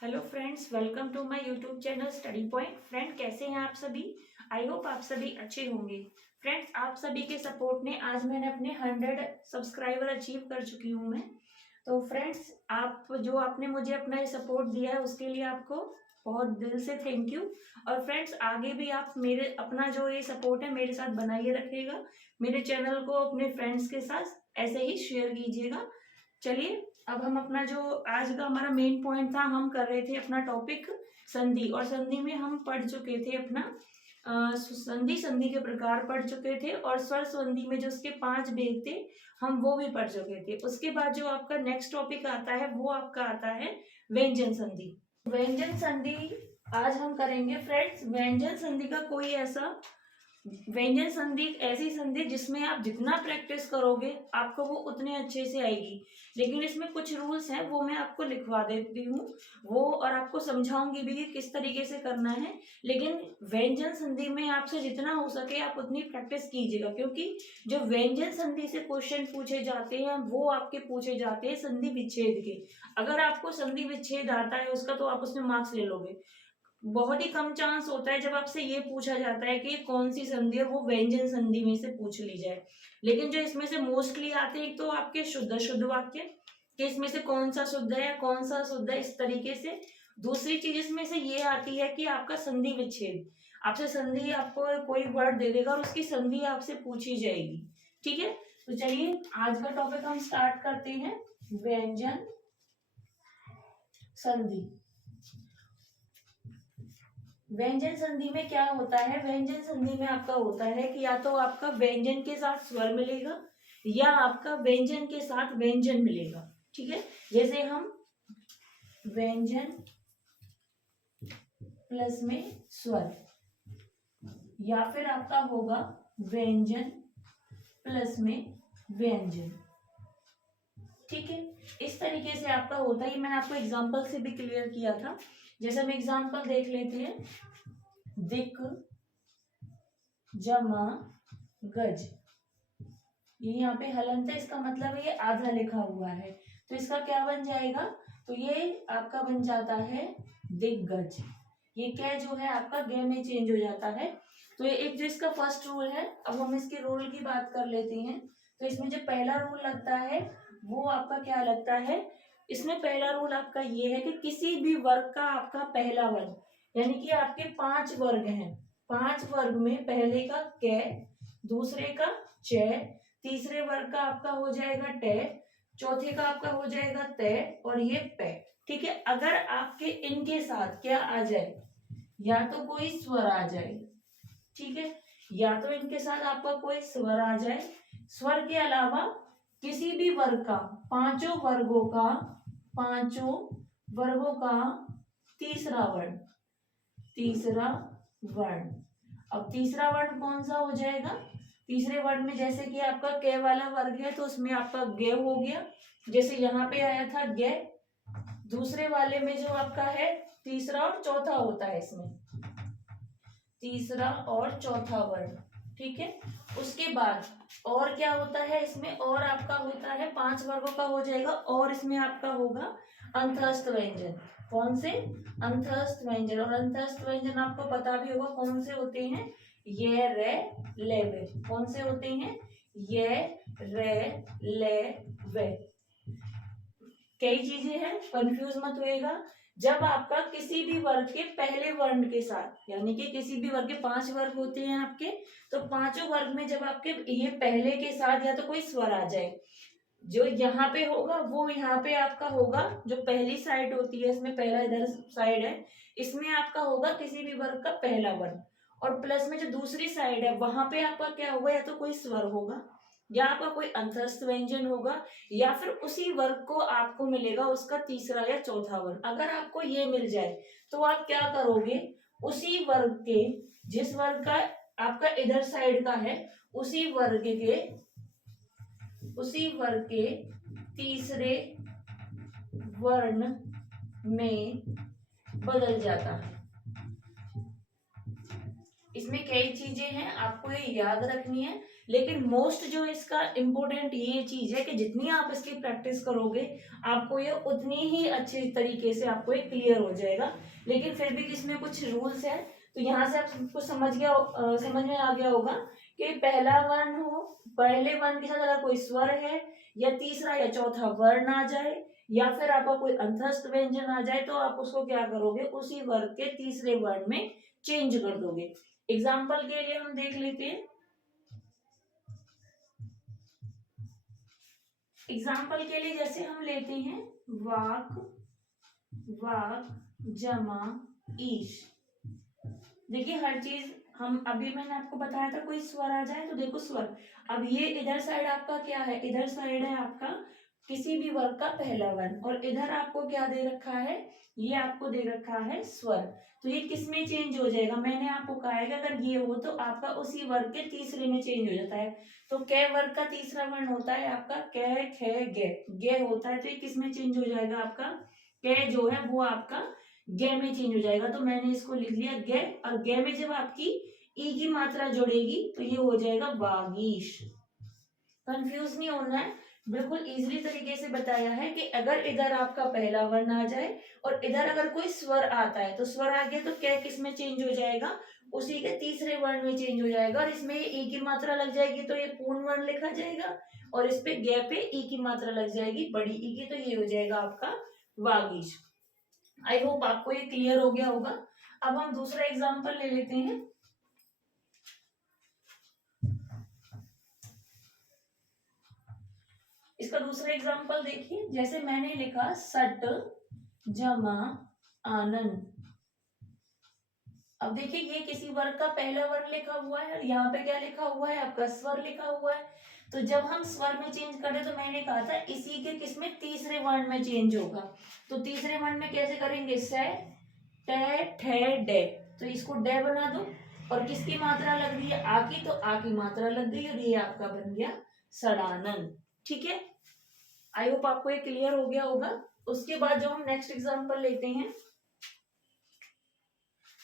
Hello friends, welcome to my YouTube channel study point. Friend, कैसे हैं आप सभी? आई होप आप सभी अच्छे होंगे। फ्रेंड्स, आप सभी के सपोर्ट ने आज मैंने अपने 100 सब्सक्राइबर अचीव कर चुकी हूँ मैं। तो फ्रेंड्स, आप जो आपने मुझे अपना ये सपोर्ट दिया है उसके लिए आपको बहुत दिल से थैंक यू। और फ्रेंड्स, आगे भी आप मेरे अपना जो ये सपोर्ट है मेरे साथ बनाइए रखिएगा। मेरे चैनल को अपने फ्रेंड्स के साथ ऐसे ही शेयर कीजिएगा। चलिए, अब हम अपना जो आज का हमारा मेन पॉइंट था, हम कर रहे थे अपना टॉपिक संधि। और संधि में हम पढ़ चुके थे अपना संधि संधि के प्रकार पढ़ चुके थे, और स्वर संधि में जो उसके 5 भेद थे हम वो भी पढ़ चुके थे। उसके बाद जो आपका नेक्स्ट टॉपिक आता है वो आपका आता है व्यंजन संधि। व्यंजन संधि आज हम करेंगे फ्रेंड्स। व्यंजन संधि का कोई ऐसा व्यंजन संधि एक ऐसी संधि जिसमें आप जितना प्रैक्टिस करोगे आपको वो उतने अच्छे से आएगी। लेकिन इसमें कुछ रूल्स हैं, वो मैं आपको लिखवा देती हूँ वो, और आपको समझाऊंगी भी कि किस तरीके से करना है। लेकिन व्यंजन संधि में आपसे जितना हो सके आप उतनी प्रैक्टिस कीजिएगा, क्योंकि जो व्यंजन संधि से क्वेश्चन पूछे जाते हैं वो आपके पूछे जाते हैं संधि विच्छेद के। अगर आपको संधि विच्छेद आता है उसका तो आप उसमें मार्क्स ले लोगे। बहुत ही कम चांस होता है जब आपसे ये पूछा जाता है कि ये कौन सी संधि है, वो व्यंजन संधि में से पूछ ली जाए। लेकिन जो इसमें से मोस्टली आते हैं, एक तो आपके शुद्ध शुद्ध वाक्य कि इसमें से कौन सा शुद्ध है या कौन सा शुद्ध है, इस तरीके से। दूसरी चीज इसमें से ये आती है कि आपका संधि विच्छेद। आपसे संधि, आपको कोई वर्ड दे देगा और उसकी संधि आपसे पूछी जाएगी। ठीक है, तो चलिए आज का टॉपिक हम स्टार्ट करते हैं। व्यंजन संधि। व्यंजन संधि में क्या होता है? व्यंजन संधि में आपका होता है कि या तो आपका व्यंजन के साथ स्वर मिलेगा या आपका व्यंजन के साथ व्यंजन मिलेगा। ठीक है, जैसे हम व्यंजन प्लस में स्वर, या फिर आपका होगा व्यंजन प्लस में व्यंजन। ठीक है, इस तरीके से आपका होता है। मैंने आपको एग्जांपल से भी क्लियर किया था। जैसे हम एग्जांपल देख लेते हैं। दिक जमा गज, ये यहाँ पे हलंत है, इसका मतलब है ये आधा लिखा हुआ है, तो इसका क्या बन जाएगा? तो ये आपका बन जाता है दिग्गज। ये क्या जो है आपका गे में चेंज हो जाता है। तो ये एक जो इसका फर्स्ट रूल है, अब हम इसके रूल की बात कर लेते हैं। तो इसमें जो पहला रूल लगता है वो आपका क्या लगता है? इसमें पहला रूल आपका ये है कि किसी भी वर्ग का आपका पहला वर्ग, यानी कि आपके 5 वर्ग हैं, 5 वर्ग में पहले का कै, दूसरे का च, तीसरे वर्ग का आपका हो जाएगा टे, चौथे का आपका हो जाएगा ते, और ये पे। ठीक है, अगर आपके इनके साथ क्या आ जाए, या तो कोई स्वर आ जाए, ठीक है, या तो इनके साथ आपका कोई स्वर आ जाए, स्वर के अलावा किसी भी वर्ग का, पांचों वर्गों का तीसरा वर्ण, तीसरा वर्ण। अब तीसरा वर्ण कौन सा हो जाएगा? तीसरे वर्ण में जैसे कि आपका कै वाला वर्ग है तो उसमें आपका गे हो गया, जैसे यहाँ पे आया था गे। दूसरे वाले में जो आपका है तीसरा और चौथा होता है, इसमें तीसरा और चौथा वर्ण। ठीक है, उसके बाद और क्या होता है इसमें? और आपका होता है 5 वर्गों का हो जाएगा, और इसमें आपका होगा अंतस्थ व्यंजन। कौन से? अंतस्थ व्यंजन। और अंतस्थ व्यंजन आपको पता भी होगा कौन से होते हैं? ये रे ले वे। कौन से होते हैं? ये रे ले वे। कई चीजें हैं, कंफ्यूज मत होएगा। जब आपका किसी भी वर्ग के पहले वर्ण के साथ, यानी कि किसी भी वर्ग के 5 वर्ग होते हैं आपके, तो पांचों वर्ग में जब आपके ये पहले के साथ या तो कोई स्वर आ जाए, जो यहाँ पे होगा वो यहाँ पे आपका होगा। जो पहली साइड होती है, इसमें पहला इधर साइड है, इसमें आपका होगा किसी भी वर्ग का पहला वर्ण। और प्लस में जो दूसरी साइड है वहां पे आपका क्या होगा? या तो कोई स्वर होगा, या आपका कोई अंतस्थ व्यंजन होगा, या फिर उसी वर्ग को आपको मिलेगा उसका तीसरा या चौथा वर्ण। अगर आपको ये मिल जाए तो आप क्या करोगे? उसी वर्ग के, जिस वर्ग का आपका इधर साइड का है, उसी वर्ग के तीसरे वर्ण में बदल जाता है। इसमें कई चीजें हैं, आपको ये याद रखनी है, लेकिन मोस्ट जो इसका इम्पोर्टेंट ये चीज है कि जितनी आप इसकी प्रैक्टिस करोगे आपको ये उतनी ही अच्छे तरीके से आपको ये क्लियर हो जाएगा। लेकिन फिर भी इसमें कुछ रूल्स है, तो यहाँ से आपको समझ में आ गया होगा कि पहला वर्ण हो, पहले वर्ण के साथ अगर कोई स्वर है या तीसरा या चौथा वर्ण आ जाए या फिर आपका कोई अंतस्थ व्यंजन आ जाए, तो आप उसको क्या करोगे, उसी वर्ग के तीसरे वर्ण में चेंज कर दोगे। एग्जाम्पल के लिए हम देख लेते हैं। एग्जाम्पल के लिए जैसे हम लेते हैं वाक, वाक जमा ईश। देखिए हर चीज हम अभी मैंने आपको बताया था कोई स्वर आ जाए तो देखो स्वर। अब ये इधर साइड आपका क्या है, इधर साइड है आपका किसी भी वर्ग का पहला वर्ण, और इधर आपको क्या दे रखा है, ये आपको दे रखा है स्वर। तो ये किस में चेंज हो जाएगा, मैंने आपको कहा है कि अगर ये हो तो आपका उसी वर्ग के तीसरे में चेंज हो जाता है। तो कै वर्ग का तीसरा वर्ण होता है आपका कै खे गे, गे होता है, तो ये किस में चेंज हो जाएगा आपका, कै जो है वो आपका गे में चेंज हो जाएगा। तो मैंने इसको लिख लिया गे, और गे में जब आपकी ई की मात्रा जुड़ेगी तो ये हो जाएगा वागीश। कंफ्यूज नहीं होना है, बिल्कुल इजीली तरीके से बताया है कि अगर इधर आपका पहला वर्ण आ जाए और इधर अगर कोई स्वर आता है तो स्वर आ गया तो क्या किस में चेंज हो जाएगा, उसी के तीसरे वर्ण में चेंज हो जाएगा। और इसमें ई की मात्रा लग जाएगी तो ये पूर्ण वर्ण लिखा जाएगा, और इस पे गे पे ई की मात्रा लग जाएगी बड़ी ई की, तो ये हो जाएगा आपका वागीश। आई होप आपको ये क्लियर हो गया होगा। अब हम दूसरा एग्जाम्पल ले लेते हैं। इसका दूसरा एग्जाम्पल देखिए, जैसे मैंने लिखा सट जमा आनंद। अब देखिए ये किसी वर्ग का पहला वर्ण लिखा हुआ है और यहाँ पे क्या लिखा हुआ है, आपका स्वर लिखा हुआ है। तो जब हम स्वर में चेंज करें तो मैंने कहा था इसी के किसमें तीसरे वर्ण में चेंज होगा। तो तीसरे वर्ण में कैसे करेंगे, से टे ठे डे, तो इसको डे बना दो, और किसकी मात्रा लग रही है, आ की, तो आ की मात्रा लग गई और ये आपका बन गया सड़ानन। ठीक है, आई होप आपको ये क्लियर हो गया होगा। उसके बाद जो हम नेक्स्ट एग्जांपल लेते हैं,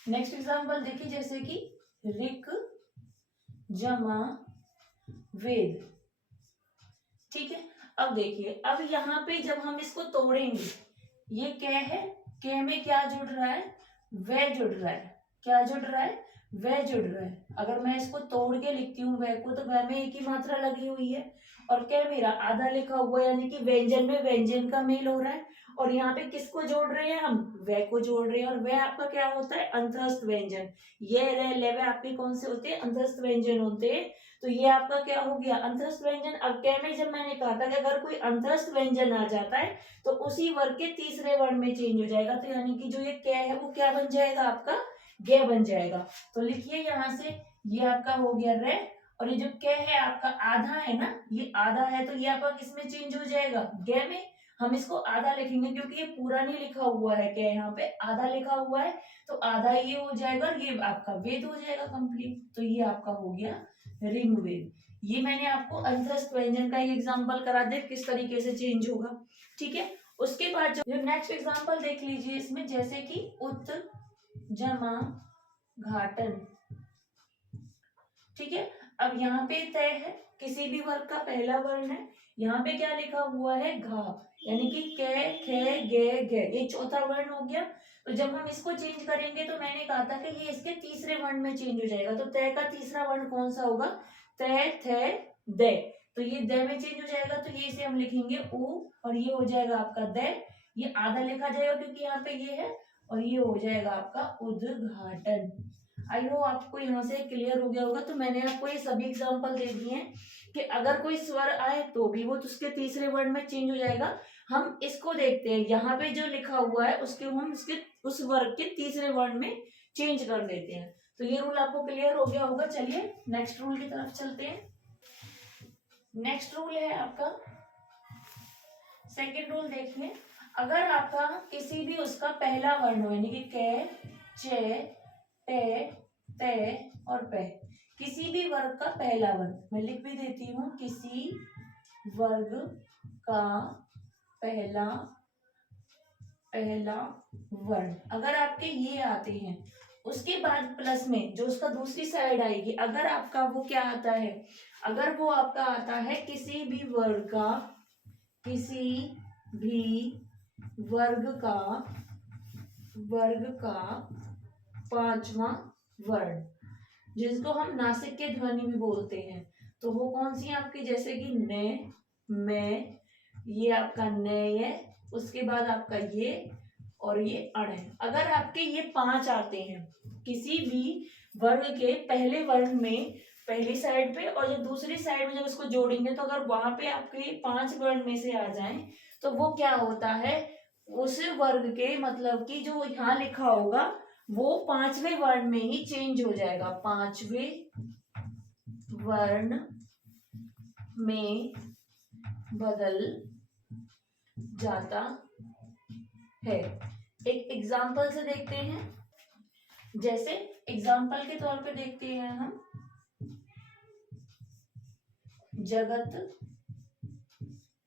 नेक्स्ट एग्जांपल देखिए जैसे कि ऋक जमा वेद। ठीक है, अब देखिए अब यहाँ पे जब हम इसको तोड़ेंगे, ये क्या है, के में क्या जुड़ रहा है, वे जुड़ रहा है, क्या जुड़ रहा है, वे जुड़ रहा है। अगर मैं इसको तोड़ के लिखती हूँ वे को, तो वे में एक ही मात्रा लगी हुई है, और क्या मेरा आधा लिखा हुआ है, यानी कि व्यंजन में व्यंजन का मेल हो रहा है। और यहाँ पे किसको जोड़ रहे हैं हम, वे को जोड़ रहे हैं, और वे आपका क्या होता है, अंतस्थ व्यंजन। ये रे ले वे आपके कौन से होते हैं, अंतस्थ व्यंजन होते हैं। तो ये आपका क्या हो गया, अंतस्थ व्यंजन। अब क्या में जब मैंने कहा था कि अगर कोई अंतस्थ व्यंजन आ जाता है तो उसी वर्ग के तीसरे वर्ण में चेंज हो जाएगा, तो यानी कि जो ये कै है वो क्या बन जाएगा, आपका गे बन जाएगा। तो लिखिए यहाँ से, ये आपका हो गया रे, और ये जो कै है आपका आधा है ना, ये आधा है, तो ये आपका किसमें चेंज हो जाएगा, गे में। हम इसको आधा लिखेंगे क्योंकि ये पूरा नहीं लिखा हुआ है, क्या यहाँ पे आधा लिखा हुआ है, तो आधा ये हो जाएगा और ये आपका वेद हो जाएगा कंप्लीट। तो ये आपका हो गया ऋग्वेद। ये मैंने आपको अंतस्थ व्यंजन का एक एग्जांपल करा दे किस तरीके से चेंज होगा। ठीक है, उसके बाद जो नेक्स्ट एग्जांपल देख लीजिए इसमें, जैसे कि उत जमा घाटन। ठीक है, अब यहाँ पे तय है, किसी भी वर्ग का पहला वर्ण है, यहाँ पे क्या लिखा हुआ है, घा, यानी कि कै खे गे गे, ये चौथा वर्ण हो गया। तो जब हम इसको चेंज करेंगे तो मैंने कहा था कि ये इसके तीसरे वर्ण में चेंज हो जाएगा। तो तय का तीसरा वर्ण कौन सा होगा, तय थे दे, तो ये दे में चेंज हो जाएगा, तो ये इसे हम लिखेंगे उ, और ये हो जाएगा आपका दे, ये आधा लिखा जाएगा क्योंकि यहाँ पे ये है, और ये हो जाएगा आपका उद्घाटन। आई नो आपको यहाँ से क्लियर हो गया होगा। तो मैंने आपको ये सभी एग्जांपल दे दिए हैं कि अगर कोई स्वर आए तो भी वो उसके तीसरे वर्ण में चेंज हो जाएगा। हम इसको देखते हैं, यहाँ पे जो लिखा हुआ है उसके हम उसके उस वर्ग के तीसरे वर्ण में चेंज कर देते हैं। तो ये रूल आपको क्लियर हो गया होगा। चलिए नेक्स्ट रूल की तरफ चलते हैं। नेक्स्ट रूल है आपका सेकेंड रूल। देखिए, अगर आपका किसी भी उसका पहला वर्ण हो, यानी कि कै चे टे ते और पे, किसी भी वर्ग का पहला वर्ण, मैं लिख भी देती हूँ, किसी वर्ग का पहला वर्ण अगर आपके ये आते हैं उसके बाद प्लस में जो उसका दूसरी साइड आएगी, अगर आपका वो क्या आता है, अगर वो आपका आता है किसी भी वर्ग का, किसी भी वर्ग का पांचवा वर्ण, जिसको हम नासिक के ध्वनि भी बोलते हैं, तो वो कौन सी है आपकी, जैसे कि ने, मैं, ये आपका ने है, उसके बाद आपका ये और ये अण है। अगर आपके ये 5 आते हैं किसी भी वर्ग के पहले वर्ण में, पहली साइड पे, और जब दूसरी साइड में जब इसको जोड़ेंगे तो अगर वहां पे आपके 5 वर्ण में से आ जाएं तो वो क्या होता है, उस वर्ग के मतलब कि जो यहाँ लिखा होगा वो 5वें वर्ण में ही चेंज हो जाएगा, 5वें वर्ण में बदल जाता है। एक एग्जाम्पल से देखते हैं, जैसे एग्जाम्पल के तौर पे देखते हैं हम,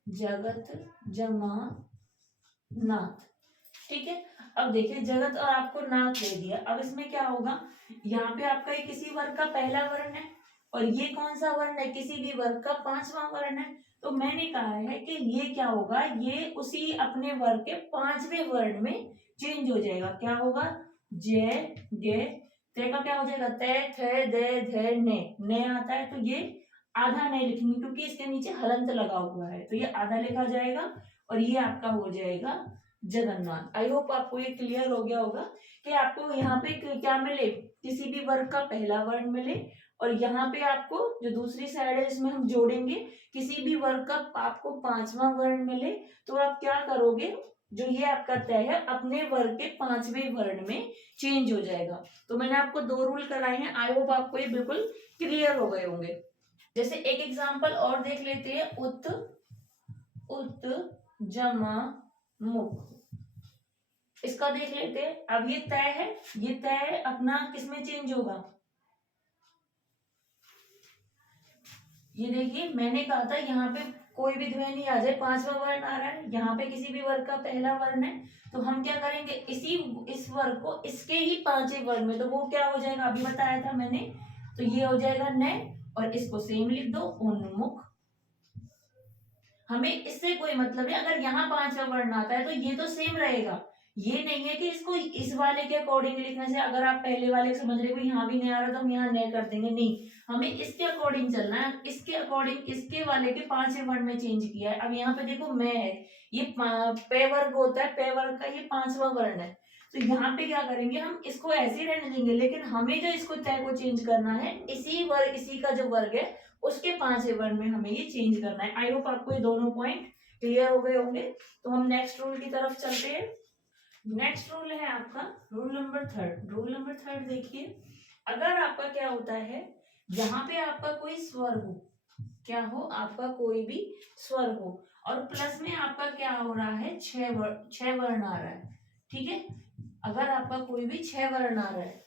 जगत जमा नाथ। ठीक है, अब देखिए जगत और आपको नाथ दे दिया, अब इसमें क्या होगा, यहाँ पे आपका ये किसी वर्ग का पहला वर्ण है और ये कौन सा वर्ण है, किसी भी वर्ग का 5वां वर्ण है। तो मैंने कहा है कि ये क्या होगा, ये उसी अपने वर्ग के 5वें वर्ण में चेंज हो जाएगा। क्या होगा, जय गे, ते का क्या हो जाएगा, ते थे दे धे ने आता है तो ये आधा नहीं लिखेंगे क्योंकि इसके नीचे हलंत लगा हुआ है, तो ये आधा लिखा जाएगा और ये आपका हो जाएगा जगन्नाथ। आई होप आपको ये क्लियर हो गया होगा कि आपको यहाँ पे क्या मिले, किसी भी वर्ग का पहला वर्ण मिले, और यहाँ पे आपको जो दूसरी साइड है इसमें हम जोड़ेंगे किसी भी वर्ग का आपको 5वां वर्ण मिले, तो आप क्या करोगे, जो ये आपका तय है अपने वर्ग के 5वें वर्ण में चेंज हो जाएगा। तो मैंने आपको 2 रूल कराए हैं, आई होप आपको ये बिल्कुल क्लियर हो गए होंगे। जैसे एक एग्जांपल और देख लेते हैं, उत जमा मुख, इसका देख लेते हैं। अब ये तय है, ये तय है अपना किसमें चेंज होगा, ये देखिए मैंने कहा था यहाँ पे कोई भी ध्वनि आ जाए, 5वां वर्ण आ रहा है, यहाँ पे किसी भी वर्ग का पहला वर्ण है, तो हम क्या करेंगे, इस वर्ग को इसके ही 5वें वर्ण में, तो वो क्या हो जाएगा, अभी बताया था मैंने, तो ये हो जाएगा न, और इसको सेम लिख दो उन्मुख। हमें इससे कोई मतलब है, अगर यहाँ 5वां वर्ण आता है तो ये तो सेम रहेगा, ये नहीं है कि इसको इस वाले के अकॉर्डिंग लिखने से, अगर आप पहले वाले समझ रहे हो यहाँ भी नहीं आ रहा तो हम यहाँ नहीं कर देंगे, नहीं, हमें इसके अकॉर्डिंग चलना है, इसके अकॉर्डिंग इसके वाले के 5वें वर्ण में चेंज किया है। अब यहाँ पे देखो मैं है, ये पे वर्ग होता है, पे वर्ग का ये 5वां वर्ण है, तो यहाँ पे क्या करेंगे, हम इसको ऐसे ही रहने देंगे, लेकिन हमें जो इसको तय को चेंज करना है, इसी का जो वर्ग है उसके 5वें वर्ण में हमें ये चेंज करना है। आई होप आपको ये दोनों पॉइंट क्लियर हो गए होंगे। तो हम नेक्स्ट रूल की तरफ चलते हैं। नेक्स्ट रूल है आपका रूल नंबर 3। रूल नंबर 3 देखिए, अगर आपका क्या होता है, यहाँ पे आपका कोई स्वर हो, क्या हो, आपका कोई भी स्वर हो, और प्लस में आपका क्या हो रहा है, 6 वर्ण आ रहा है, ठीक है, अगर आपका कोई भी 6 वर्ण आ रहा है,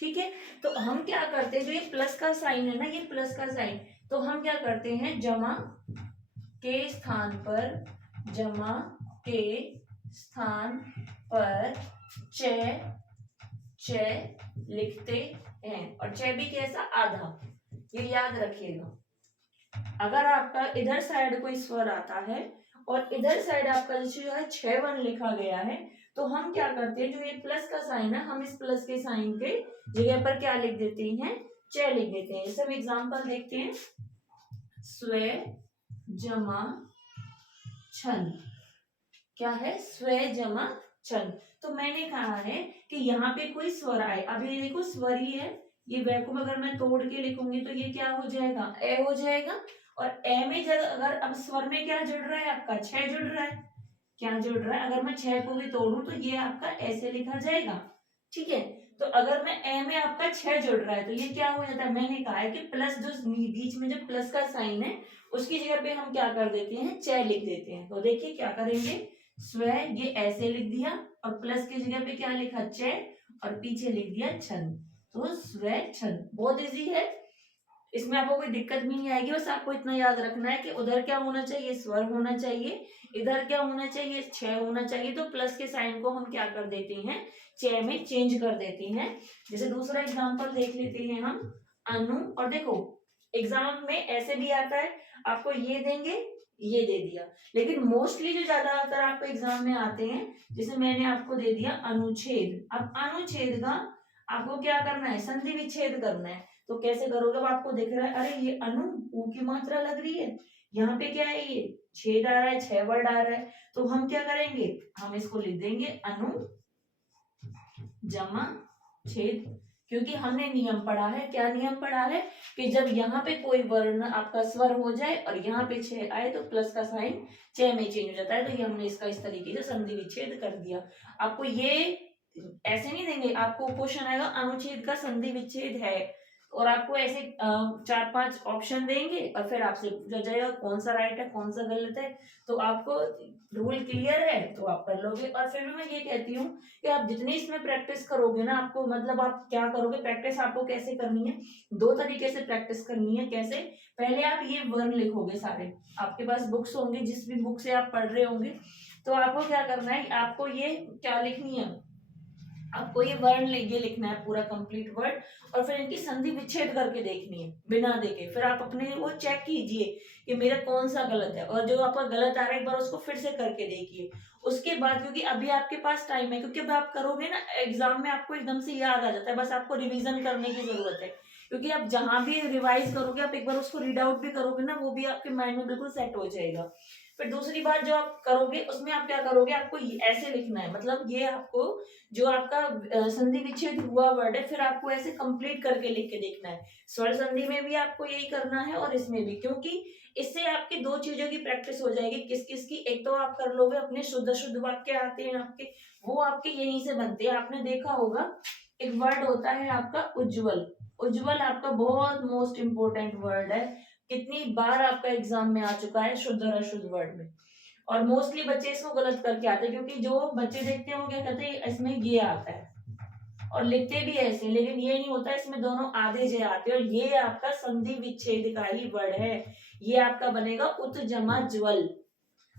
ठीक है, तो हम क्या करते हैं, जो ये प्लस का साइन है ना, ये प्लस का साइन, तो हम क्या करते हैं, जमा के स्थान पर च लिखते हैं, और च भी कैसा, आधा, ये याद रखिएगा। अगर आपका इधर साइड कोई स्वर आता है और इधर साइड आपका जो है 6 वर्ण लिखा गया है, तो हम क्या करते हैं, जो ये प्लस का साइन है, हम इस प्लस के साइन के जगह पर क्या लिख देते हैं, च लिख देते हैं। सब एग्जांपल देखते हैं, स्वे जमा छन, क्या है, स्वे जमा छन। तो मैंने कहा है कि यहाँ पे कोई स्वर आए, अभी ये देखो स्वर ही है, ये वैकुम अगर मैं तोड़ के लिखूंगी तो ये क्या हो जाएगा, ए हो जाएगा, और ए में जब अगर अब स्वर में क्या जुड़ रहा है, आपका 6 जुड़ रहा है, क्या जुड़ रहा है, अगर मैं 6 को भी तोड़ू तो ये आपका ऐसे लिखा जाएगा, ठीक है। तो अगर मैं ए में आपका 6 जुड़ रहा है तो ये क्या हो जाता है, मैंने कहा है कि प्लस जो बीच में जो प्लस का साइन है उसकी जगह पे हम क्या कर देते हैं, च लिख देते हैं। तो देखिए क्या करेंगे, स्व ये ऐसे लिख दिया और प्लस की जगह पे क्या लिखा, च, और पीछे लिख दिया छन, तो स्व छन, बहुत इजी है, इसमें आपको कोई दिक्कत भी नहीं आएगी। बस आपको इतना याद रखना है कि उधर क्या होना चाहिए, स्वर होना चाहिए, इधर क्या होना चाहिए, क्षय होना चाहिए। तो प्लस के साइन को हम क्या कर देते हैं, क्षय में चेंज कर देते हैं। जैसे दूसरा एग्जाम्पल देख लेते हैं हम, अनु। और देखो एग्जाम में ऐसे भी आता है, आपको ये देंगे, ये दे दिया, लेकिन मोस्टली जो ज्यादातर आपको एग्जाम में आते हैं, जैसे मैंने आपको दे दिया अनुच्छेद। अब अनुच्छेद का आपको क्या करना है, संधि विच्छेद करना है। तो कैसे करोगे, अब आपको दिख रहा है, अरे ये अनु ऊ की मात्रा लग रही है, यहाँ पे क्या है, ये छेद आ रहा है, 6 वर्ड आ रहा है। तो हम क्या करेंगे, हम इसको लिख देंगे अनु जमा छेद, क्योंकि हमने नियम पढ़ा है। क्या नियम पढ़ा है कि जब यहाँ पे कोई वर्ण आपका स्वर हो जाए और यहाँ पे छह आए तो प्लस का साइन छह में चेंज हो जाता है। तो ये हमने इसका इस तरीके से संधि विच्छेद कर दिया। आपको ये ऐसे नहीं देंगे, आपको क्वेश्चन आएगा अनुच्छेद का संधि विच्छेद है, और आपको ऐसे 4-5 ऑप्शन देंगे और फिर आपसे पूछा जाएगा कौन सा राइट है कौन सा गलत है। तो आपको रूल क्लियर है तो आप कर लोगे। और फिर भी मैं ये कहती हूँ कि आप जितनी इसमें प्रैक्टिस करोगे ना, आपको मतलब आप क्या करोगे, प्रैक्टिस आपको कैसे करनी है, 2 तरीके से प्रैक्टिस करनी है। कैसे, पहले आप ये वर्ण लिखोगे सारे, आपके पास बुक्स होंगे, जिस भी बुक से आप पढ़ रहे होंगे, तो आपको क्या करना है, आपको ये क्या लिखनी है, आपको ये वर्ण ये लिखना है पूरा कंप्लीट वर्ड, और फिर इनकी संधि विच्छेद करके देखनी है बिना देखे। फिर आप अपने वो चेक कीजिए कि मेरा कौन सा गलत है, और जो आपका गलत आ रहा है एक बार उसको फिर से करके देखिए। उसके बाद, क्योंकि अभी आपके पास टाइम है, क्योंकि अब आप करोगे ना एग्जाम में आपको एकदम से याद आ जाता है, बस आपको रिवीजन करने की जरूरत है। क्योंकि आप जहां भी रिवाइज करोगे, आप एक बार उसको रीड आउट भी करोगे ना, वो भी आपके माइंड में बिल्कुल सेट हो जाएगा। फिर दूसरी बात जो आप करोगे उसमें आप क्या करोगे, आपको ऐसे लिखना है, मतलब ये आपको जो आपका संधि विच्छेद हुआ वर्ड है, फिर आपको ऐसे कंप्लीट करके लिख के देखना है। स्वर संधि में भी आपको यही करना है और इसमें भी, क्योंकि इससे आपकी 2 चीजों की प्रैक्टिस हो जाएगी। किस किस की, एक तो आप कर लोगे अपने शुद्ध शुद्ध वाक्य आते हैं आपके, वो आपके यहीं से बनते हैं। आपने देखा होगा एक वर्ड होता है आपका उज्जवल। उज्जवल आपका बहुत मोस्ट इंपोर्टेंट वर्ड है, कितनी बार आपका एग्जाम में आ चुका है शुद्ध और अशुद्ध वर्ड में। और मोस्टली बच्चे इसको गलत करके आते हैं, क्योंकि जो बच्चे देखते हैं वो क्या कहते हैं, इसमें ये आता है और लिखते भी ऐसे, लेकिन ये नहीं होता, इसमें दोनों आधे जे आते हैं। और ये आपका संधि विच्छेद का ही वर्ड है, ये आपका बनेगा उत जमा ज्वल।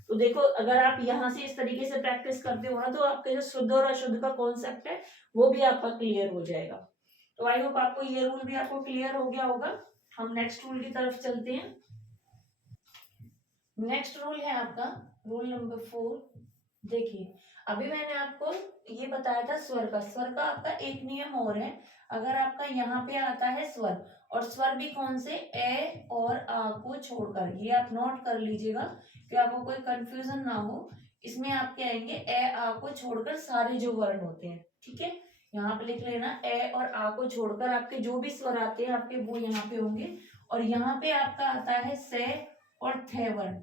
तो देखो अगर आप यहाँ से इस तरीके से प्रैक्टिस करते हो ना, तो आपके जो शुद्ध और अशुद्ध का कॉन्सेप्ट है वो भी आपका क्लियर हो जाएगा। तो आई होप आपको ये रूल भी आपको क्लियर हो गया होगा। हम नेक्स्ट रूल की तरफ चलते हैं। नेक्स्ट रूल है आपका रूल नंबर 4। देखिए अभी मैंने आपको ये बताया था स्वर का। स्वर का आपका एक नियम और है, अगर आपका यहाँ पे आता है स्वर, और स्वर भी कौन से, ए और आ को छोड़कर, ये आप नोट कर लीजिएगा कि आपको कोई कंफ्यूजन ना हो। इसमें आपके आएंगे ए आ को छोड़कर सारे जो वर्ण होते हैं, ठीक है, यहाँ पे लिख लेना, ए और आ को छोड़कर आपके जो भी स्वर आते हैं आपके वो यहाँ पे होंगे। और यहाँ पे आपका आता है से और थे वर्ण।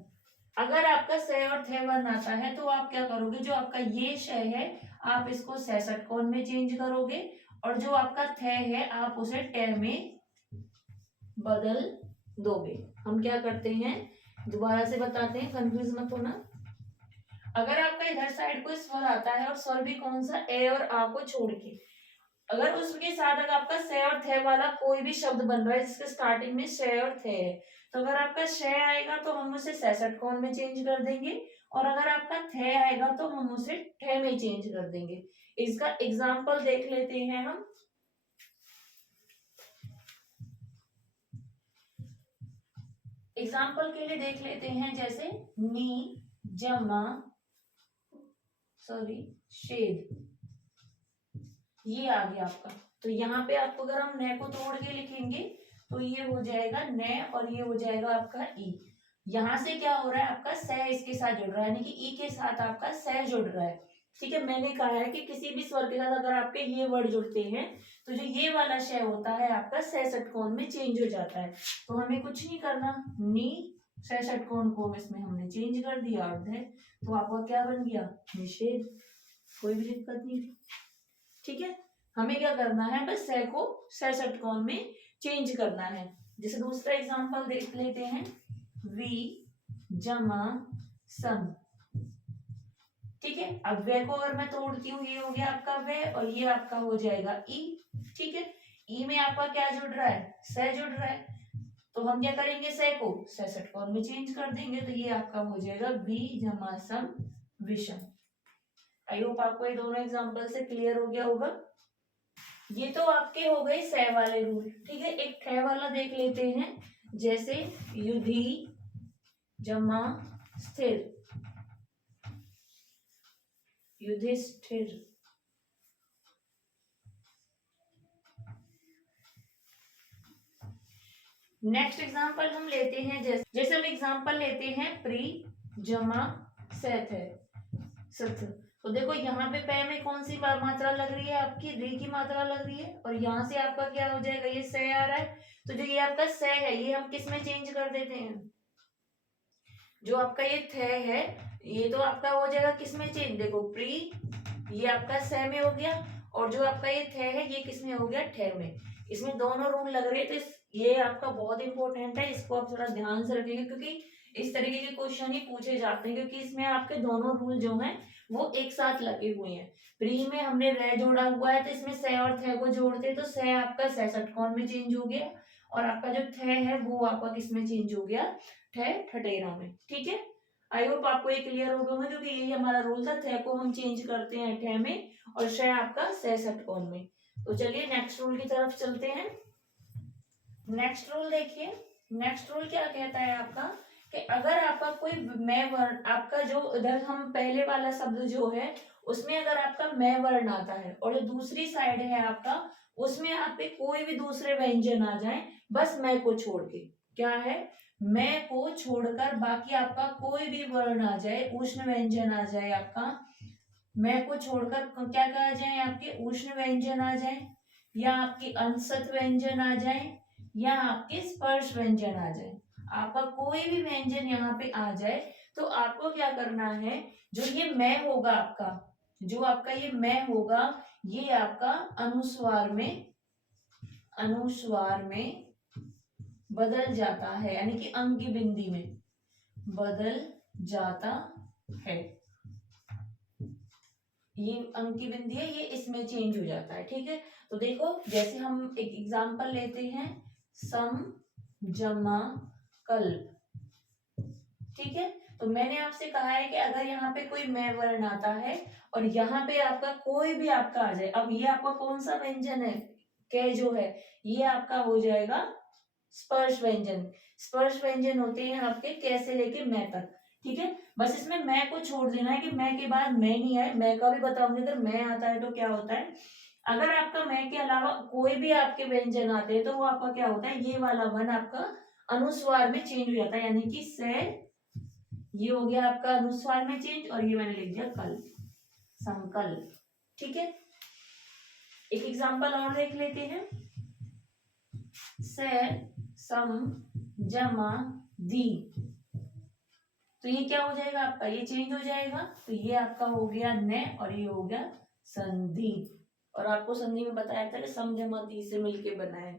अगर आपका स और थ वर्ण आता है तो आप क्या करोगे, जो आपका ये श है आप इसको स षटकोण में चेंज करोगे, और जो आपका थ है आप उसे ट में बदल दोगे। हम क्या करते हैं, दोबारा से बताते हैं, कंफ्यूज मत होना। अगर आपका इधर साइड कोई स्वर आता है और स्वर भी कौन सा, ए और आ को छोड़ के, अगर उसके साथ अगर आपका स और थ वाला कोई भी शब्द बन रहा है जिसके स्टार्टिंग में श और थ है, तो अगर आपका श आएगा तो हम उसे स षटकोण में चेंज कर देंगे, और अगर आपका थ आएगा तो हम उसे ठ में चेंज कर देंगे। इसका एग्जाम्पल देख लेते हैं हम। एग्जाम्पल के लिए देख लेते हैं, जैसे नी जमा शेद, ये आ गया आपका। तो यहाँ पे आपको अगर हम न को तोड़ के लिखेंगे तो ये हो जाएगा न, और ये हो जाएगा आपका ई। यहाँ से क्या हो रहा है, आपका स इसके साथ जुड़ रहा है, यानी कि ई के साथ आपका स जुड़ रहा है। ठीक है, मैंने कहा है कि किसी भी स्वर के साथ अगर आपके ये वर्ड जुड़ते हैं तो जो ये वाला श होता है आपका स षटकोण में चेंज हो जाता है। तो हमें कुछ नहीं करना, नी स षटकोण को इसमें हमने चेंज कर दिया अर्ध है, तो आपका क्या बन गया, निषेध। कोई भी दिक्कत नहीं थी, ठीक है। हमें क्या करना है, बस स को स षटकोण में चेंज करना है। जैसे दूसरा एग्जांपल देख लेते हैं, वी जमा सम, ठीक है। अब वे को अगर मैं तोड़ती हूँ, ये हो गया आपका वे और ये आपका हो जाएगा ई, ठीक है। ई में आपका क्या जुड़ रहा है, स जुड़ रहा है, तो हम क्या करेंगे, से को से षटकोण में चेंज कर देंगे, तो ये आपका हो जाएगा बी जमा सम विषम। आई होप आपको ये दोनों एग्जांपल से क्लियर हो गया होगा। ये तो आपके हो गए से वाले रूल। ठीक है, एक ठ वाला देख लेते हैं, जैसे युधि जमा स्थिर, युधिष्ठिर। नेक्स्ट एग्जांपल हम लेते हैं, जैसे हम एग्जांपल लेते हैं प्री जमा सेथ है सथ। तो देखो यहाँ पे पे में कौन सी मात्रा लग रही है, आपकी री की मात्रा लग रही है, और यहाँ से आपका क्या हो जाएगा, ये से आ रहा है। तो जो ये आपका से है, ये हम किस में चेंज कर देते हैं, जो आपका ये थे है, ये तो आपका हो जाएगा किस में चेंज, देखो प्री, ये आपका से में हो गया, और जो आपका ये थे है, ये किस में हो गया, ठे में। इसमें दोनों रूल लग रहे हैं, तो ये आपका बहुत इंपॉर्टेंट है, इसको आप थोड़ा ध्यान से रखेंगे, क्योंकि इस तरीके के क्वेश्चन ही पूछे जाते हैं, क्योंकि इसमें आपके दोनों रूल जो हैं वो एक साथ लगे हुए हैं। प्री में हमने रे जोड़ा हुआ है, तो इसमें से और थे को जोड़ते, तो से आपका से षटकोण में चेंज हो गया, और आपका जो थे है वो आपका किस में चेंज हो गया, ठे ठटेरा में। ठीक है, आई होप आपको ये क्लियर हो गया, क्योंकि यही हमारा रूल था, थे को हम चेंज करते हैं ठे में, और से आपका से षटकोण में। तो चलिए नेक्स्ट रूल की तरफ चलते हैं। नेक्स्ट रूल देखिए, नेक्स्ट रूल क्या कहता है आपका, कि अगर आपका कोई मैं वर्ण, आपका जो इधर हम पहले वाला शब्द जो है उसमें अगर आपका मैं वर्ण आता है, और जो दूसरी साइड है आपका उसमें आप पे कोई भी दूसरे व्यंजन आ जाए, बस मैं को छोड़ के, क्या है, मैं को छोड़कर बाकी आपका कोई भी वर्ण आ जाए, उष्ण व्यंजन आ जाए आपका, मैं को छोड़कर क्या कहा जाए, आपके उष्ण व्यंजन आ जाए, या आपके अंशत व्यंजन आ जाए, या आपके स्पर्श व्यंजन आ जाए, आपका कोई भी व्यंजन यहाँ पे आ जाए, तो आपको क्या करना है, जो ये मैं होगा आपका, जो आपका ये मैं होगा, ये आपका अनुस्वार में बदल जाता है, यानी कि अंग की बिंदी में बदल जाता है। ये अंक की बिंदी है, ये इसमें चेंज हो जाता है। ठीक है, तो देखो जैसे हम एक एग्जांपल लेते हैं, सम जमा कल्प। ठीक है, तो मैंने आपसे कहा है कि अगर यहाँ पे कोई मैं वर्ण आता है और यहाँ पे आपका कोई भी आपका आ जाए, अब ये आपका कौन सा व्यंजन है, के जो है, ये आपका हो जाएगा स्पर्श व्यंजन। स्पर्श व्यंजन होते हैं आपके कैसे लेके मैं तक। ठीक है, बस इसमें मैं को छोड़ देना है, कि मैं के बाद मैं नहीं आए, मैं का भी बताऊंगी, अगर मैं आता है तो क्या होता है, अगर आपका मैं के अलावा कोई भी आपके व्यंजन आते हैं, तो वो आपका क्या होता है, ये वाला वन आपका अनुस्वार में चेंज हो जाता है, यानी कि से, ये हो गया आपका अनुस्वार में चेंज, और ये मैंने लिख दिया कल, संकल्प। ठीक है, एक एग्जांपल और देख लेते हैं, से सम जमा दी, तो ये क्या हो जाएगा आपका, ये चेंज हो जाएगा, तो ये आपका हो गया ने, और ये हो गया संधि, और आपको संधि में बताया था कि सम जमा दी से मिलके बना है।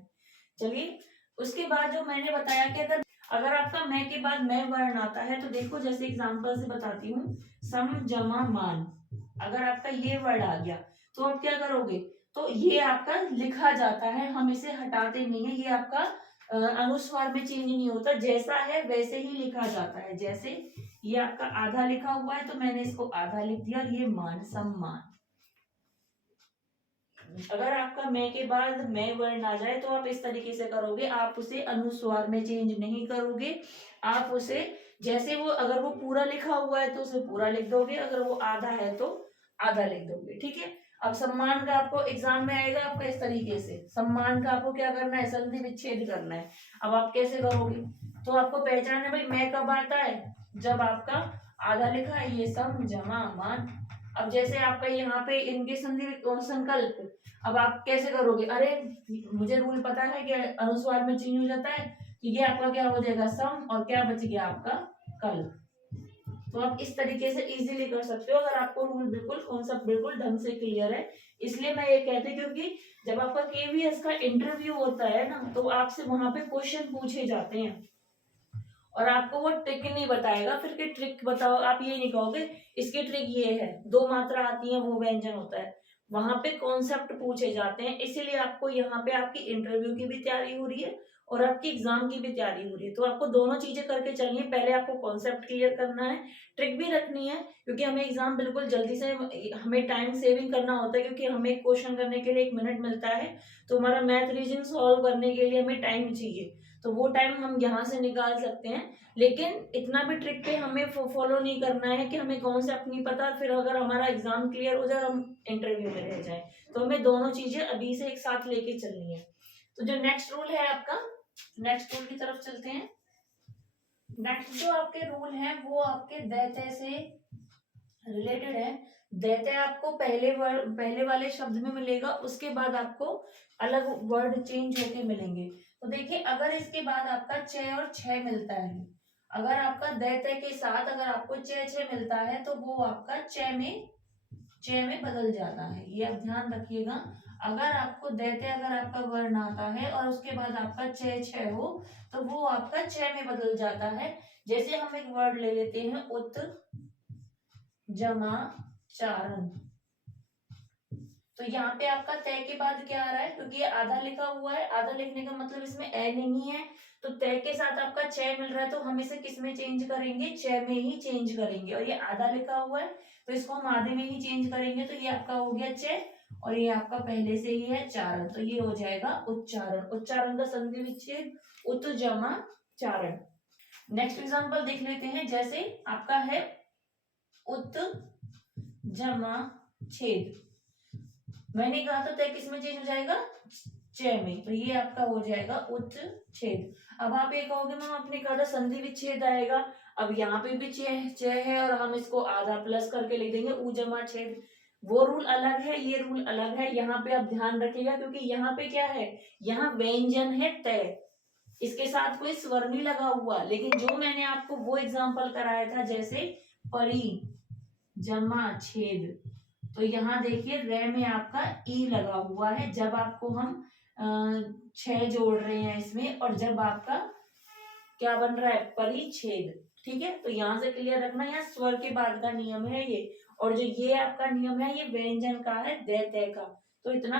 चलिए, उसके बाद जो मैंने बताया कि अगर आपका मैं के बाद मैं वर्ण आता है, तो देखो जैसे एग्जांपल से बताती हूँ, सम जमा मान, अगर आपका ये वर्ड आ गया, तो आप क्या करोगे, तो ये आपका लिखा जाता है, हम इसे हटाते नहीं है, ये आपका अनुस्वार में चेंज नहीं होता, जैसा है वैसे ही लिखा जाता है। जैसे ये आपका आधा लिखा हुआ है, तो मैंने इसको आधा लिख दिया, और ये मान, सम्मान। अगर आपका मैं के बाद मैं वर्ण आ जाए, तो आप इस तरीके से करोगे, आप उसे अनुस्वार में चेंज नहीं करोगे, आप उसे जैसे वो, अगर वो पूरा लिखा हुआ है तो उसे पूरा लिख दोगे, अगर वो आधा है तो आधा लिख दोगे। ठीक है, अब सम्मान का आपको एग्जाम में आएगा आपका इस तरीके से, सम्मान का आपको क्या करना है, संधि विच्छेद करना है। अब आप कैसे करोगे, तो आपको पहचान है भाई मैं कब आता है, जब आपका आधा लिखा है, ये सम जमा मान। अब जैसे आपका यहाँ पे इनके संधि संकल्प, अब आप कैसे करोगे, अरे मुझे रूल पता है कि अनुस्वार में चेंज हो जाता है, तो ये आपका क्या हो जाएगा, सम, और क्या बच गया आपका कल। तो आप इस तरीके से इजीली कर सकते हो, अगर आपको रूल बिल्कुल कॉन्सेप्ट बिल्कुल ढंग से क्लियर है। इसलिए मैं ये कहती हूँ, क्योंकि जब आपका केवीएस का इंटरव्यू होता है ना, तो आपसे वहां पे क्वेश्चन पूछे जाते हैं, और आपको वो ट्रिक नहीं बताएगा, फिर के ट्रिक बताओ, आप ये नहीं कहोगे इसकी ट्रिक ये है, दो मात्रा आती है वो व्यंजन होता है, वहां पे कॉन्सेप्ट पूछे जाते हैं, इसीलिए आपको यहाँ पे आपकी इंटरव्यू की भी तैयारी हो रही है और आपकी एग्जाम की भी तैयारी हो रही है। तो आपको दोनों चीजें करके चलनी है, पहले आपको कॉन्सेप्ट क्लियर करना है, ट्रिक भी रखनी है, क्योंकि हमें एग्जाम बिल्कुल जल्दी से, हमें टाइम सेविंग करना होता है, क्योंकि हमें क्वेश्चन करने के लिए 1 मिनट मिलता है, तो हमारा मैथ रीजनिंग सॉल्व करने के लिए हमें टाइम चाहिए, तो वो टाइम हम यहाँ से निकाल सकते हैं। लेकिन इतना भी ट्रिक पे हमें फॉलो नहीं करना है कि हमें कॉन्सेप्ट नहीं पता, फिर अगर हमारा एग्जाम क्लियर हो जाए और हम इंटरव्यू में रह जाए। तो हमें दोनों चीजें अभी से एक साथ लेके चलनी है। तो जो नेक्स्ट रूल है आपका, नेक्स्ट रूल की तरफ चलते हैं। नेक्स्ट जो आपके रूल है वो आपके दैत्य से रिलेटेड है। दैत्य आपको पहले वाले शब्द में मिलेगा, उसके बाद आपको अलग वर्ड चेंज होके मिलेंगे। तो देखिए, अगर इसके बाद आपका च और छ मिलता है, अगर आपका दैत्य के साथ अगर आपको च छ मिलता है तो वो आपका च में बदल जाता है, ये आप ध्यान रखिएगा। अगर आपको दैत्य अगर आपका वर्ण आता है और उसके बाद आपका च छ हो तो वो आपका च में बदल जाता है। जैसे हम एक वर्ड ले लेते हैं, उत जमा चारण, तो यहाँ पे आपका तय के बाद क्या आ रहा है, क्योंकि ये आधा लिखा हुआ है, आधा लिखने का मतलब इसमें ए नहीं है, तो तय के साथ आपका च मिल रहा है, तो हम इसे किस में चेंज करेंगे, च में ही चेंज करेंगे। और ये आधा लिखा हुआ है तो इसको हम आधे में ही चेंज करेंगे, तो ये आपका हो गया च, और ये आपका पहले से ही है चारण, तो ये हो जाएगा उच्चारण। उच्चारण का संधि विच्छेद उत जमा चारण। नेक्स्ट एग्जाम्पल देख लेते हैं, जैसे आपका है उत जमा छेद, मैंने कहा था तय किसमें चेंज हो जाएगा, च में, तो ये आपका हो जाएगा उच्छेद। अब आप ये कहोगे मैम आपने कहा था संधि विच्छेद आएगा, अब यहाँ पे भी च है और हम इसको आधा प्लस करके लिख देंगे उ जमा छेद, वो रूल अलग है, ये रूल अलग है। यहाँ पे आप ध्यान रखिएगा, क्योंकि यहाँ पे क्या है, यहाँ व्यंजन है तय, इसके साथ कोई स्वर नहीं लगा हुआ। लेकिन जो मैंने आपको वो एग्जाम्पल कराया था, जैसे परी जमा छेद, तो यहाँ देखिए रे में आपका ई लगा हुआ है, जब आपको हम छह जोड़ रहे हैं इसमें, और जब आपका क्या बन रहा है, परिच्छेद। ठीक है, तो यहाँ से क्लियर रखना, यहाँ स्वर के बाद का नियम है ये, और जो ये आपका नियम है ये व्यंजन का है, दैत्य का। तो इतना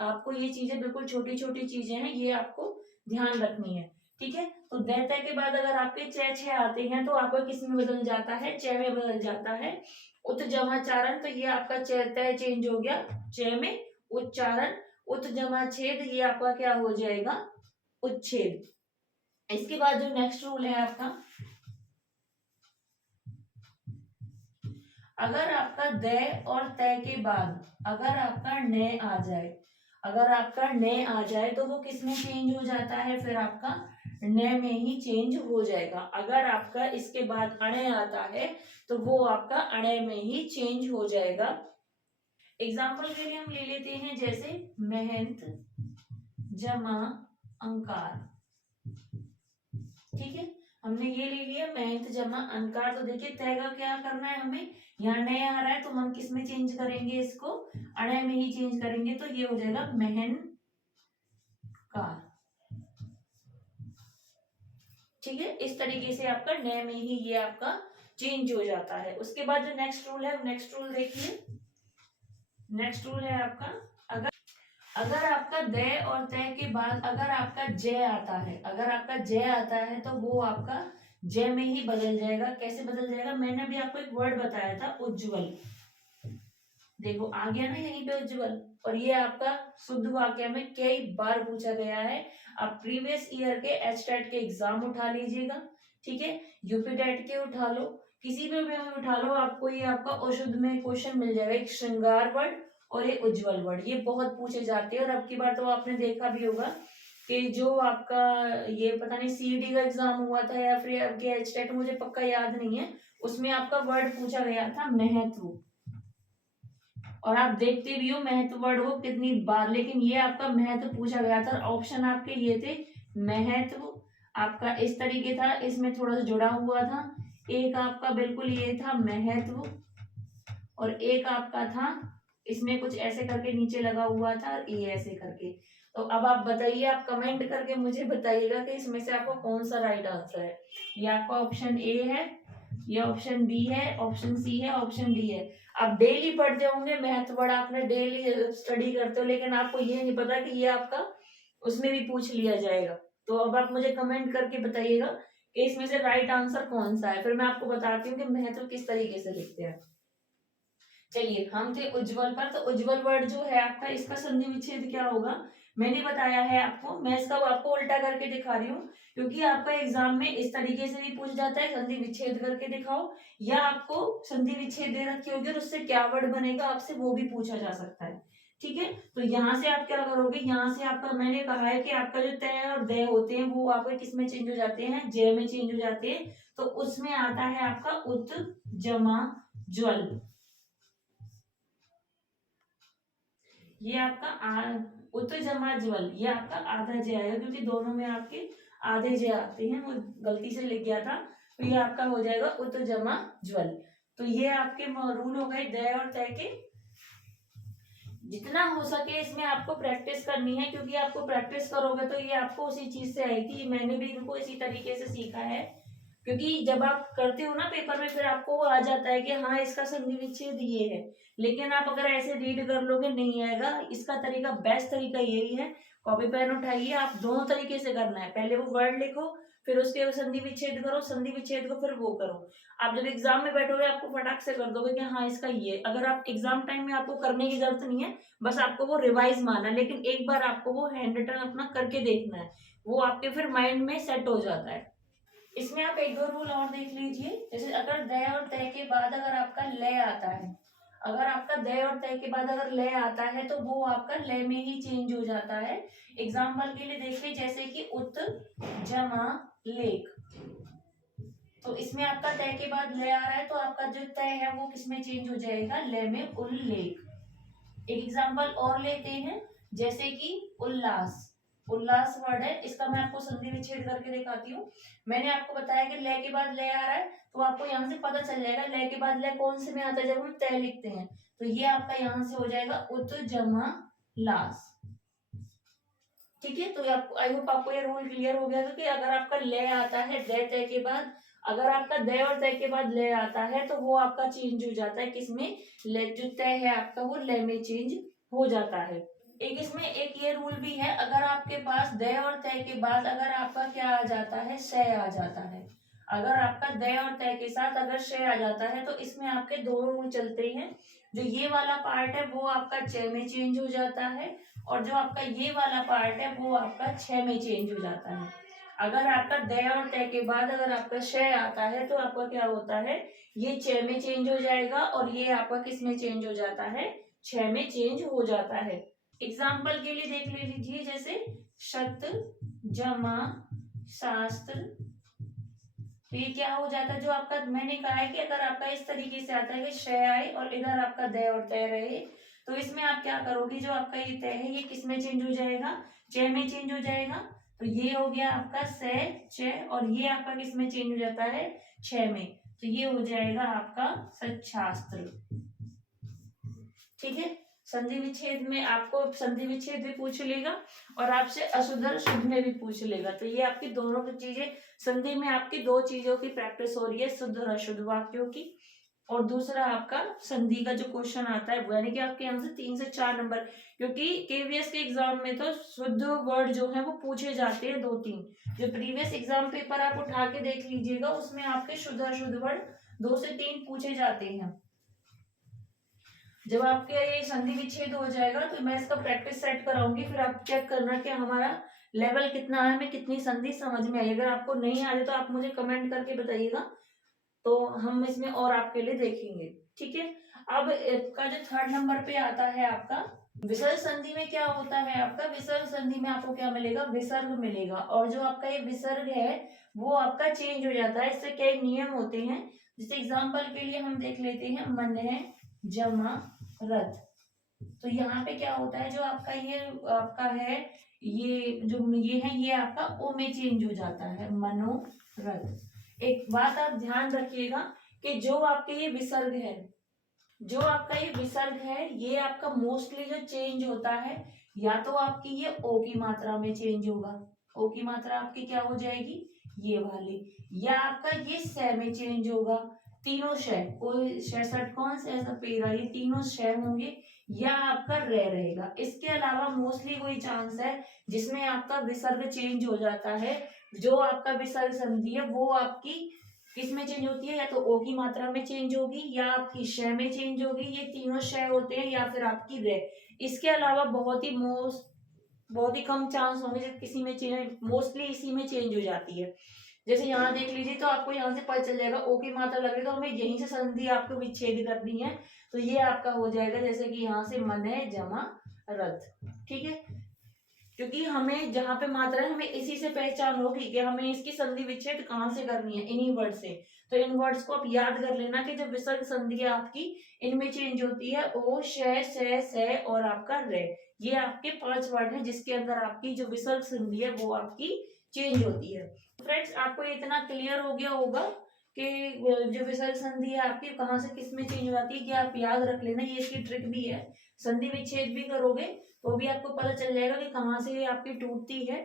आपको ये चीजें बिल्कुल छोटी छोटी चीजें हैं, ये आपको ध्यान रखनी है। ठीक है, तो दैत्य के बाद अगर आपके छ आते हैं तो आपका किस में बदल जाता है, च में बदल जाता है। उत जमाचारण, तो ये आपका तय चेंज हो गया च में, उच्चारण। उत जमा छेद, ये आपका क्या हो जाएगा, उच्छेद। इसके बाद जो नेक्स्ट रूल है आपका, अगर आपका द और तय के बाद अगर आपका न आ जाए, अगर आपका न आ जाए तो वो किस में चेंज हो जाता है, फिर आपका न में ही चेंज हो जाएगा। अगर आपका इसके बाद अणे आता है तो वो आपका अणे में ही चेंज हो जाएगा। एग्जाम्पल के लिए हम ले लेते हैं, जैसे मेहनत जमा अंकार। ठीक है, हमने ये ले लिया मेहनत जमा अंकार। तो देखिए तय का क्या करना है हमें, यहाँ नए आ रहा है तो हम किस में चेंज करेंगे, इसको अणय में ही चेंज करेंगे, तो ये हो जाएगा मेहन कार। ठीक है, इस तरीके से आपका नए में ही ये आपका चेंज हो जाता है। उसके बाद जो नेक्स्ट रूल है, नेक्स्ट रूल देखिए, नेक्स्ट रूल है आपका, अगर आपका द और तय के बाद अगर आपका ज आता है, अगर आपका ज आता है तो वो आपका ज में ही बदल जाएगा। कैसे बदल जाएगा, मैंने अभी आपको एक वर्ड बताया था उज्जवल, देखो आ गया ना यहीं पे उज्जवल, और ये आपका शुद्ध वाक्य में कई बार पूछा गया है। आप प्रीवियस ईयर के एचटेट के एग्जाम उठा लीजिएगा, ठीक है, यूपी टेट के उठा लो, किसी भी उठा लो, आपको ये आपका अशुद्ध में क्वेश्चन मिल जाएगा। एक श्रृंगार वर्ड और एक उज्जवल वर्ड, ये बहुत पूछे जाते हैं। और अब की बार तो आपने देखा भी होगा कि जो आपका ये पता नहीं सीईटी का एग्जाम हुआ था या फिर आपके एचटेट, मुझे पक्का याद नहीं है, उसमें आपका वर्ड पूछा गया था महत्व, और आप देखते भी हो महत्व वर्ड हो कितनी बार, लेकिन ये आपका महत्व पूछा गया था। ऑप्शन आपके ये थे, महत्व आपका इस तरीके था, इसमें थोड़ा सा जुड़ा हुआ था, एक आपका बिल्कुल ये था महत्व, और एक आपका था इसमें कुछ ऐसे करके नीचे लगा हुआ था, ये ऐसे करके। तो अब आप बताइए, आप कमेंट करके मुझे बताइएगा कि इसमें से आपको कौन सा राइट आंसर है। ये आपका ऑप्शन ए है ये ऑप्शन बी है, ऑप्शन सी है, ऑप्शन डी है। आप डेली पढ़ते होंगे मैथ वर्ड, आपने डेली स्टडी करते हो, लेकिन आपको ये नहीं पता कि ये आपका उसमें भी पूछ लिया जाएगा। तो अब आप मुझे कमेंट करके बताइएगा कि इसमें से राइट आंसर कौन सा है, फिर मैं आपको बताती हूँ कि महत्व किस तरीके से लिखते हैं। चलिए, हम थे उज्जवल पर, तो उज्जवल वर्ड जो है आपका, इसका संधि विच्छेद क्या होगा मैंने बताया है आपको। मैं इसका आपको उल्टा करके दिखा रही हूँ, क्योंकि आपका एग्जाम में इस तरीके से भी पूछ जाता है, संधि विच्छेद करके दिखाओ, या आपको संधि विच्छेद दे रखी होगी और उससे क्या वर्ड बनेगा आपसे वो भी पूछा जा सकता है। ठीक है, तो यहाँ से आप क्या करोगे, यहाँ से आपका मैंने कहा है कि आपका जो तय और दय होते हैं वो आपके किस में चेंज हो जाते हैं, जय में चेंज हो जाते हैं। तो उसमें आता है आपका उत जमा ज्वल। ये आपका उत जमा ज्वल, ये आपका आधा जय आएगा, क्योंकि दोनों में आपके आधे जय आते हैं, वो गलती से लिख गया था। तो ये आपका हो जाएगा उत जमा ज्वल। तो ये आपके रूल हो गए दय और तय के। जितना हो सके इसमें आपको प्रैक्टिस करनी है, क्योंकि आपको प्रैक्टिस करोगे तो ये आपको उसी चीज से आएगी। मैंने भी इनको इसी तरीके से सीखा है, क्योंकि जब आप करते हो ना पेपर में, फिर आपको वो आ जाता है कि हाँ इसका संधि विच्छेद ये है। लेकिन आप अगर ऐसे रीड कर लोगे नहीं आएगा। इसका तरीका, बेस्ट तरीका यही है, कॉपी पेन उठाइए, आप दोनों तरीके से करना है। पहले वो वर्ड लिखो, फिर उसके संधि विच्छेद करो, संधि विच्छेद को फिर वो करो। आप जब एग्जाम में बैठोगे आपको फटाक से कर दोगे कि हाँ इसका ये। अगर आप एग्जाम टाइम में आपको करने की जरूरत नहीं है, बस आपको वो रिवाइज मारना है, लेकिन एक बार आपको वो हैंड रिटन अपना करके देखना है, वो आपके फिर माइंड में सेट हो जाता है। इसमें आप एक दो रूल और देख लीजिए। जैसे अगर दय और तय के बाद अगर आपका लय आता है, अगर आपका दय और तय के बाद अगर लय आता है तो वो आपका लय में ही चेंज हो जाता है। एग्जाम्पल के लिए देखिए, जैसे कि उत जमा लेख, तो इसमें आपका तय के बाद लय आ रहा है, तो आपका जो तय है वो किसमें चेंज हो जाएगा, लय में उल्लेख। एक एग्जाम्पल और लेते हैं, जैसे कि उल्लास, उल्लास वर्ड है, इसका मैं आपको संधि विच्छेद करके दिखाती हूँ। मैंने आपको बताया कि लय के बाद लय आ रहा है, तो आपको यहाँ से पता चल जाएगा लय के बाद लय कौन से में आता है जब हम तय लिखते हैं। तो ये आपका यहाँ से हो जाएगा उत जमा लास। ठीक है, तो आपको, आई होप आपको ये रूल क्लियर हो गया था कि अगर आपका लय आता है दय तय के बाद, अगर आपका दय और तय के बाद लय आता है तो वो आपका चेंज हो जाता है किसमें, लय जो तय है आपका वो लय में चेंज हो जाता है। एक इसमें एक ये रूल भी है, अगर आपके पास दय और तय के बाद अगर आपका क्या आ जाता है, शय आ जाता है, अगर आपका दय और तय के साथ अगर शय आ जाता है, तो इसमें आपके दो रूल चलते हैं। जो ये वाला पार्ट है वो आपका च में चेंज हो जाता है, और जो आपका ये वाला पार्ट है वो आपका छ में चेंज हो जाता है। अगर आपका दय और तय के बाद अगर आपका शय आता है तो आपका क्या होता है, ये छ में चेंज हो जाएगा, और ये आपका किस में चेंज हो जाता है, छ में चेंज हो जाता है। एग्जाम्पल के लिए देख लीजिए, जैसे शत जमा शास्त्र, तो ये क्या हो जाता है, जो आपका मैंने कहा है कि अगर आपका इस तरीके से आता है कि शय आए और इधर आपका दय और तय रहे, तो इसमें आप क्या करोगे, जो आपका ये तय है ये किस में चेंज हो जाएगा, च में चेंज हो जाएगा। तो ये हो गया आपका स च, और ये आपका किस में चेंज हो जाता है, छ में, तो ये हो जाएगा आपका सच्छास्त्र। ठीक है, संधि विच्छेद में आपको संधि विच्छेद भी पूछ लेगा और आपसे अशुद्ध और शुद्ध में भी पूछ लेगा। तो ये आपकी दोनों की चीजें, संधि में आपकी दो चीजों की प्रैक्टिस हो रही है, शुद्ध और अशुद्ध वाक्यों की। और दूसरा आपका संधि का जो क्वेश्चन आता है वो, यानी कि आपके यहाँ से 3 से 4 नंबर, क्योंकि केवीएस के एग्जाम में तो शुद्ध वर्ड जो है वो पूछे जाते हैं 2-3। जो प्रीवियस एग्जाम पेपर आप उठा के देख लीजिएगा, उसमें आपके शुद्ध अशुद्ध वर्ड 2 से 3 पूछे जाते हैं। जब आपके ये संधि विच्छेद हो जाएगा तो मैं इसका प्रैक्टिस सेट कराऊंगी, फिर आप चेक करना कि हमारा लेवल कितना है, हमें कितनी संधि समझ में आई। अगर आपको नहीं आ रही तो आप मुझे कमेंट करके बताइएगा, तो हम इसमें और आपके लिए देखेंगे। ठीक है, अब इसका जो 3rd नंबर पे आता है आपका विसर्ग संधि में क्या होता है, आपका विसर्ग संधि में आपको क्या मिलेगा, विसर्ग मिलेगा, और जो आपका ये विसर्ग है वो आपका चेंज हो जाता है। इससे कई नियम होते हैं, जैसे एग्जाम्पल के लिए हम देख लेते हैं, मन है जमा रथ। तो यहाँ पे क्या होता है, जो आपका ये आपका है, ये जो ये है ये आपका ओ में चेंज हो जाता है, मनोरथ। एक बात आप ध्यान रखिएगा कि जो आपके ये विसर्ग है, जो आपका ये विसर्ग है, ये आपका मोस्टली जो चेंज होता है, या तो आपकी ये ओ की मात्रा में चेंज होगा, ओ की मात्रा आपकी क्या हो जाएगी, ये वाले, या आपका ये श में चेंज होगा, तीनों श, कोई षट कौन सा ऐसा पेरा, ये तीनों श होंगे, या आपका रहेगा। इसके अलावा मोस्टली कोई चांस है जिसमें आपका विसर्ग चेंज हो जाता है। जो आपका विसर्ग संधि है वो आपकी किस में चेंज होती है, या तो ओ की मात्रा में चेंज होगी, या आपकी श में चेंज होगी, ये तीनों श होते हैं, या फिर आपकी रे। इसके अलावा बहुत ही कम चांस होंगे जब किसी में चेंज, मोस्टली इसी में चेंज हो जाती है। जैसे यहाँ देख लीजिए तो आपको यहाँ से पता चल जाएगा ओ की मात्रा लग रही है तो हमें यहीं से संधि आपको विच्छेद करनी है, तो ये आपका हो जाएगा जैसे कि यहाँ से मने जमा रथ। ठीक है, क्योंकि हमें जहां पे मात्रा है हमें इसी से पहचान होगी कि हमें इसकी संधि विच्छेद कहाँ से करनी है, इन्हीं वर्ड से। तो इन वर्ड्स को आप याद कर लेना कि जब विसर्ग संधि है आपकी इनमें चेंज होती है ओ, श और आपका रे। ये आपके 5 वर्ड हैं जिसके अंदर आपकी जो विसर्ग संधि है वो आपकी चेंज होती है। फ्रेंड्स आपको इतना क्लियर हो गया होगा कि जो विसर्ग संधि है आपकी कहाँ से किस में चेंज हो जाती है, कि आप याद रख लेना, ये इसकी ट्रिक भी है। संधि विच्छेद भी करोगे तो भी आपको पता चल जाएगा कि कहाँ से ये आपकी टूटती है।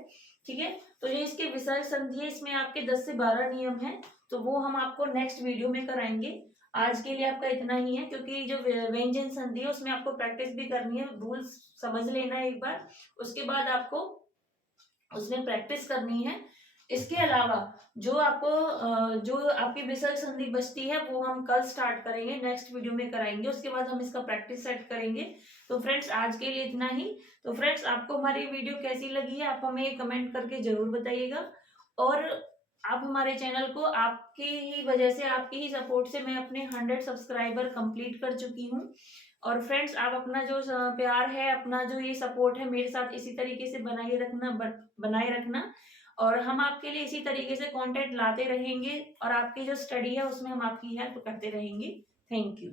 ठीक है, तो ये इसके विसर्ग संधि है, इसमें आपके 10 से 12 नियम हैं, तो वो हम आपको नेक्स्ट वीडियो में कराएंगे। आज के लिए आपका इतना ही है, क्योंकि जो व्यंजन संधि है उसमें आपको प्रैक्टिस भी करनी है, रूल्स समझ लेना एक बार, उसके बाद आपको उसमें प्रैक्टिस करनी है। इसके अलावा जो आपकी विसर्ग संधि बचती है वो हम कल स्टार्ट करेंगे, नेक्स्ट वीडियो में कराएंगे, उसके बाद हम इसका प्रैक्टिस सेट करेंगे। तो फ्रेंड्स आज के लिए इतना ही। तो फ्रेंड्स आपको हमारी वीडियो कैसी लगी है आप हमें कमेंट करके जरूर बताइएगा, और आप हमारे चैनल को, आपकी ही वजह से, आपकी ही सपोर्ट से मैं अपने 100 सब्सक्राइबर कंप्लीट कर चुकी हूँ। और फ्रेंड्स आप अपना जो प्यार है, अपना जो ये सपोर्ट है मेरे साथ इसी तरीके से बनाए रखना, और हम आपके लिए इसी तरीके से कंटेंट लाते रहेंगे, और आपकी जो स्टडी है उसमें हम आपकी हेल्प करते रहेंगे। Thank you.